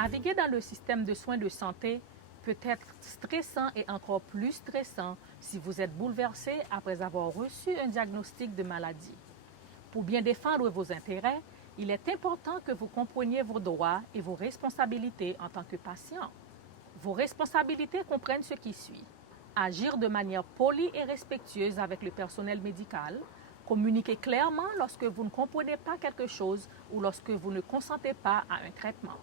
Naviguer dans le système de soins de santé peut être stressant et encore plus stressant si vous êtes bouleversé après avoir reçu un diagnostic de maladie. Pour bien défendre vos intérêts, il est important que vous compreniez vos droits et vos responsabilités en tant que patient. Vos responsabilités comprennent ce qui suit. Agir de manière polie et respectueuse avec le personnel médical, communiquer clairement lorsque vous ne comprenez pas quelque chose ou lorsque vous ne consentez pas à un traitement,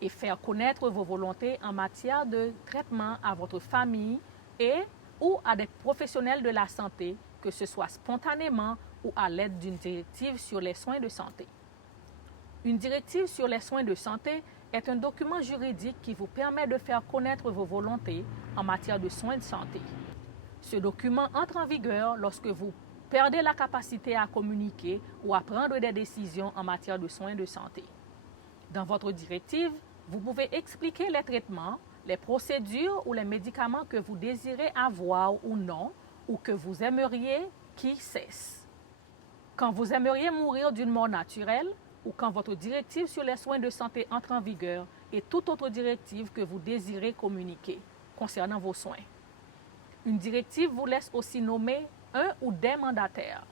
et faire connaître vos volontés en matière de traitement à votre famille et ou à des professionnels de la santé, que ce soit spontanément ou à l'aide d'une directive sur les soins de santé. Une directive sur les soins de santé est un document juridique qui vous permet de faire connaître vos volontés en matière de soins de santé. Ce document entre en vigueur lorsque vous perdez la capacité à communiquer ou à prendre des décisions en matière de soins de santé. Dans votre directive, vous pouvez expliquer les traitements, les procédures ou les médicaments que vous désirez avoir ou non, ou que vous aimeriez qu'ils cessent. Quand vous aimeriez mourir d'une mort naturelle, ou quand votre directive sur les soins de santé entre en vigueur, et toute autre directive que vous désirez communiquer concernant vos soins. Une directive vous laisse aussi nommer un ou des mandataires.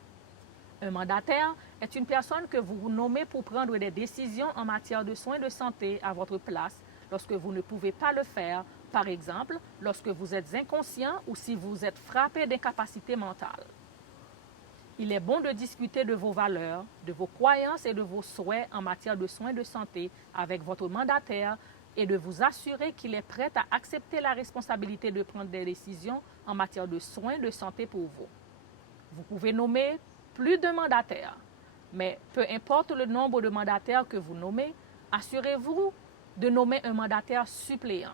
Un mandataire est une personne que vous nommez pour prendre des décisions en matière de soins de santé à votre place lorsque vous ne pouvez pas le faire, par exemple lorsque vous êtes inconscient ou si vous êtes frappé d'incapacité mentale. Il est bon de discuter de vos valeurs, de vos croyances et de vos souhaits en matière de soins de santé avec votre mandataire et de vous assurer qu'il est prêt à accepter la responsabilité de prendre des décisions en matière de soins de santé pour vous. Vous pouvez nommer plus de mandataires, mais peu importe le nombre de mandataires que vous nommez, assurez-vous de nommer un mandataire suppléant.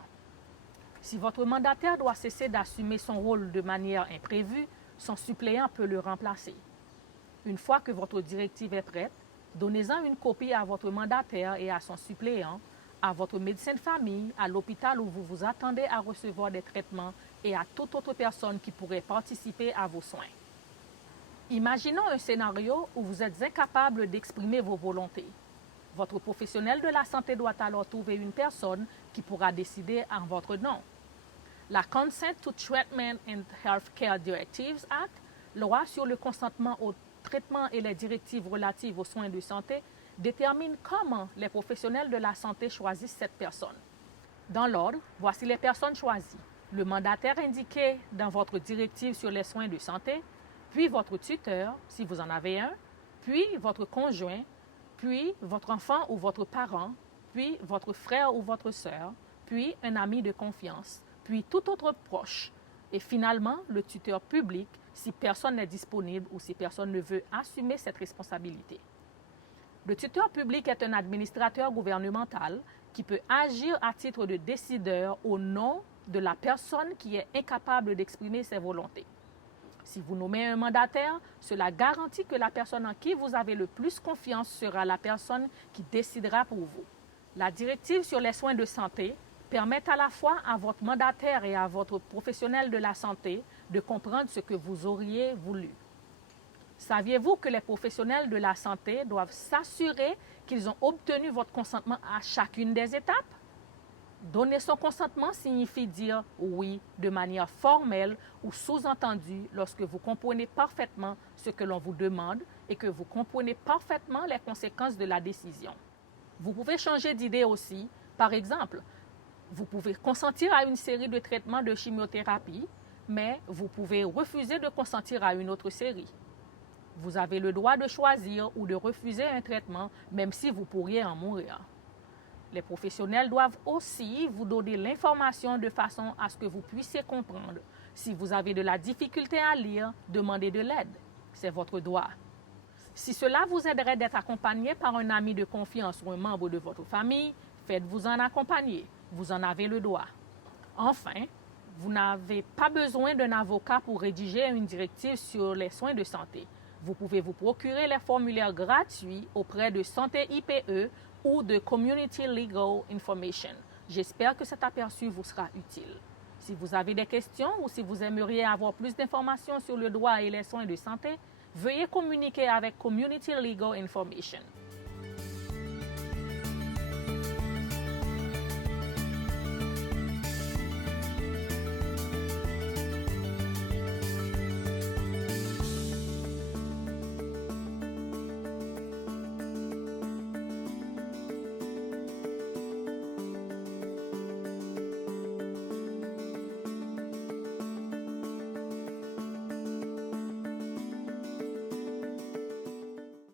Si votre mandataire doit cesser d'assumer son rôle de manière imprévue, son suppléant peut le remplacer. Une fois que votre directive est prête, donnez-en une copie à votre mandataire et à son suppléant, à votre médecin de famille, à l'hôpital où vous vous attendez à recevoir des traitements et à toute autre personne qui pourrait participer à vos soins. Imaginons un scénario où vous êtes incapable d'exprimer vos volontés. Votre professionnel de la santé doit alors trouver une personne qui pourra décider en votre nom. La Consent to Treatment and Healthcare Directives Act, loi sur le consentement au traitement et les directives relatives aux soins de santé, détermine comment les professionnels de la santé choisissent cette personne. Dans l'ordre, voici les personnes choisies. Le mandataire indiqué dans votre directive sur les soins de santé, puis votre tuteur, si vous en avez un, puis votre conjoint, puis votre enfant ou votre parent, puis votre frère ou votre sœur, puis un ami de confiance, puis tout autre proche, et finalement le tuteur public si personne n'est disponible ou si personne ne veut assumer cette responsabilité. Le tuteur public est un administrateur gouvernemental qui peut agir à titre de décideur au nom de la personne qui est incapable d'exprimer ses volontés. Si vous nommez un mandataire, cela garantit que la personne en qui vous avez le plus confiance sera la personne qui décidera pour vous. La directive sur les soins de santé permet à la fois à votre mandataire et à votre professionnel de la santé de comprendre ce que vous auriez voulu. Saviez-vous que les professionnels de la santé doivent s'assurer qu'ils ont obtenu votre consentement à chacune des étapes? Donner son consentement signifie dire oui de manière formelle ou sous-entendue lorsque vous comprenez parfaitement ce que l'on vous demande et que vous comprenez parfaitement les conséquences de la décision. Vous pouvez changer d'idée aussi. Par exemple, vous pouvez consentir à une série de traitements de chimiothérapie, mais vous pouvez refuser de consentir à une autre série. Vous avez le droit de choisir ou de refuser un traitement, même si vous pourriez en mourir. Les professionnels doivent aussi vous donner l'information de façon à ce que vous puissiez comprendre. Si vous avez de la difficulté à lire, demandez de l'aide. C'est votre droit. Si cela vous aiderait d'être accompagné par un ami de confiance ou un membre de votre famille, faites-vous en accompagner. Vous en avez le droit. Enfin, vous n'avez pas besoin d'un avocat pour rédiger une directive sur les soins de santé. Vous pouvez vous procurer les formulaires gratuits auprès de Santé IPE ou de Community Legal Information. J'espère que cet aperçu vous sera utile. Si vous avez des questions ou si vous aimeriez avoir plus d'informations sur le droit et les soins de santé, veuillez communiquer avec Community Legal Information.